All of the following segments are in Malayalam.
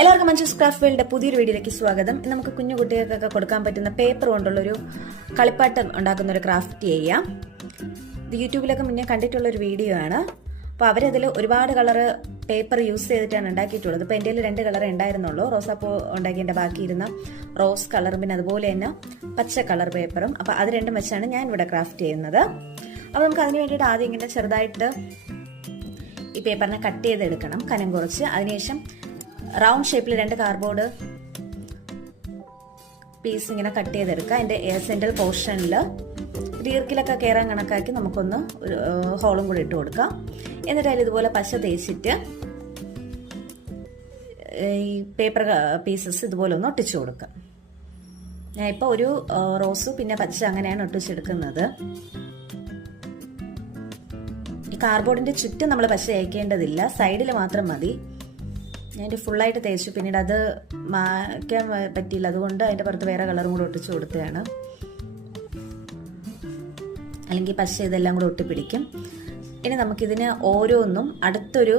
എല്ലാവർക്കും മഞ്ജൂസ് ക്രാഫ്റ്റ് വേൾഡിന്റെ പുതിയൊരു വീഡിയോയിലേക്ക് സ്വാഗതം. ഇന്ന് നമുക്ക് കുഞ്ഞു കുട്ടികൾക്കൊക്കെ കൊടുക്കാൻ പറ്റുന്ന പേപ്പർ കൊണ്ടുള്ളൊരു കളിപ്പാട്ടം ഉണ്ടാക്കുന്ന ഒരു ക്രാഫ്റ്റ് ചെയ്യാം. ഇത് യൂട്യൂബിലൊക്കെ മുന്നേ കണ്ടിട്ടുള്ളൊരു വീഡിയോ ആണ്. അപ്പോൾ അവരതിൽ ഒരുപാട് കളറ് പേപ്പർ യൂസ് ചെയ്തിട്ടാണ് ഉണ്ടാക്കിയിട്ടുള്ളത്. ഇപ്പോൾ എൻ്റെ കയ്യിൽ 2 കളർ ഉണ്ടായിരുന്നുള്ളൂ. റോസാപ്പൂ ഉണ്ടാക്കിയതിൻ്റെ ബാക്കിയിരുന്ന റോസ് കളറും പിന്നെ അതുപോലെ തന്നെ പച്ച കളർ പേപ്പറും. അപ്പോൾ അത് രണ്ടും വെച്ചാണ് ഞാൻ ഇവിടെ ക്രാഫ്റ്റ് ചെയ്യുന്നത്. അപ്പോൾ നമുക്ക് അതിന് വേണ്ടിയിട്ട് ആദ്യം ഇങ്ങനെ ചെറുതായിട്ട് ഈ പേപ്പറിനെ കട്ട് ചെയ്തെടുക്കണം, കനം കുറച്ച്. അതിനുശേഷം റൗണ്ട് ഷേപ്പിൽ 2 കാർഡ്ബോർഡ് പീസ് ഇങ്ങനെ കട്ട് ചെയ്തെടുക്കുക. അതിൻ്റെ സെൻട്രൽ പോർഷനിൽ ഈർക്കിലൊക്കെ കയറാൻ കണക്കാക്കി നമുക്കൊന്ന് ഒരു ഹോളും കൂടി ഇട്ട് കൊടുക്കാം. എന്നിട്ട് അതിൽ ഇതുപോലെ പശ തേച്ചിട്ട് ഈ പേപ്പർ പീസസ് ഇതുപോലെ ഒന്ന് ഒട്ടിച്ചു കൊടുക്കാം. ഞാൻ ഇപ്പോൾ ഒരു റോസ് പിന്നെ പച്ച അങ്ങനെയാണ് ഒട്ടിച്ചെടുക്കുന്നത്. ഈ കാർഡ്ബോർഡിൻ്റെ ചുറ്റും നമ്മൾ പശ അയക്കേണ്ടതില്ല, സൈഡിൽ മാത്രം മതി. ഞാൻ ഫുള്ളായിട്ട് തേച്ചു, പിന്നീട് അത് മായ്ക്കാൻ പറ്റിയില്ല, അതുകൊണ്ട് അതിൻ്റെ പുറത്ത് വേറെ കളറും കൂടെ ഒട്ടിച്ചു കൊടുത്തതാണ്. അല്ലെങ്കിൽ പശ ഇതെല്ലാം കൂടെ ഒട്ടിപ്പിടിക്കും. ഇനി നമുക്കിതിന് ഓരോന്നും അടുത്തൊരു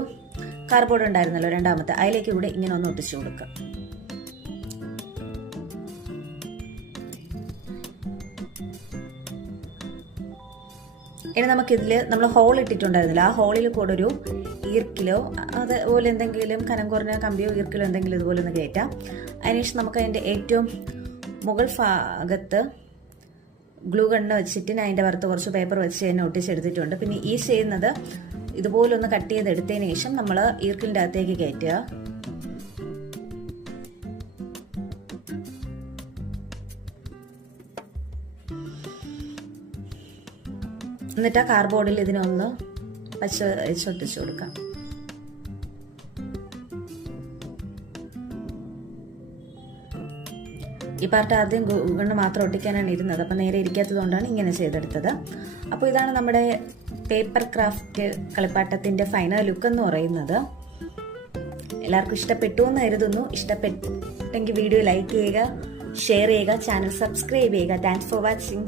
കാർഡ്ബോർഡ് ഉണ്ടായിരുന്നല്ലോ, രണ്ടാമത്തെ, അതിലേക്ക് കൂടെ ഇങ്ങനെ ഒന്ന് ഒട്ടിച്ചു കൊടുക്കാം. ഇനി നമുക്കിതിൽ നമ്മൾ ഹോൾ ഇട്ടിട്ടുണ്ടായിരുന്നില്ല, ആ ഹോളിൽ കൂടെ ഒരു ഈർക്കിലോ അതുപോലെ എന്തെങ്കിലും കനം കുറഞ്ഞ കമ്പിയോ ഈർക്കിലോ എന്തെങ്കിലും ഇതുപോലെ ഒന്ന് കയറ്റാം. അതിനുശേഷം നമുക്ക് അതിൻ്റെ ഏറ്റവും മുകൾ ഭാഗത്ത് ഗ്ലൂ ഗണ്ണ് വെച്ചിട്ട് ഞാൻ അതിൻ്റെ പുറത്ത് കുറച്ച് പേപ്പർ വെച്ച് തന്നെ ഒട്ടിച്ചെടുത്തിട്ടുണ്ട്. പിന്നെ ഈ ചെയ്യുന്നത് ഇതുപോലെ ഒന്ന് കട്ട് ചെയ്തെടുത്തതിന് ശേഷം നമ്മൾ ഈർക്കിലിൻ്റെ അകത്തേക്ക് കയറ്റുക. എന്നിട്ട് ആ കാർഡ്ബോർഡിൽ ഇതിനൊന്ന് പച്ച ഒട്ടിച്ചു കൊടുക്കാം. ഈ പാർട്ട് ആദ്യം കൊണ്ട് മാത്രം ഒട്ടിക്കാനാണ് ഇരുന്നത്, അപ്പം നേരെ ഇരിക്കാത്തത് കൊണ്ടാണ് ഇങ്ങനെ ചെയ്തെടുത്തത്. അപ്പോൾ ഇതാണ് നമ്മുടെ പേപ്പർ ക്രാഫ്റ്റ് കളിപ്പാട്ടത്തിൻ്റെ ഫൈനൽ ലുക്ക് എന്ന് പറയുന്നത്. എല്ലാവർക്കും ഇഷ്ടപ്പെട്ടു എന്ന് കരുതുന്നു. ഇഷ്ടപ്പെട്ടെങ്കിൽ വീഡിയോ ലൈക്ക് ചെയ്യുക, ഷെയർ ചെയ്യുക, ചാനൽ സബ്സ്ക്രൈബ് ചെയ്യുക. Thanks for watching.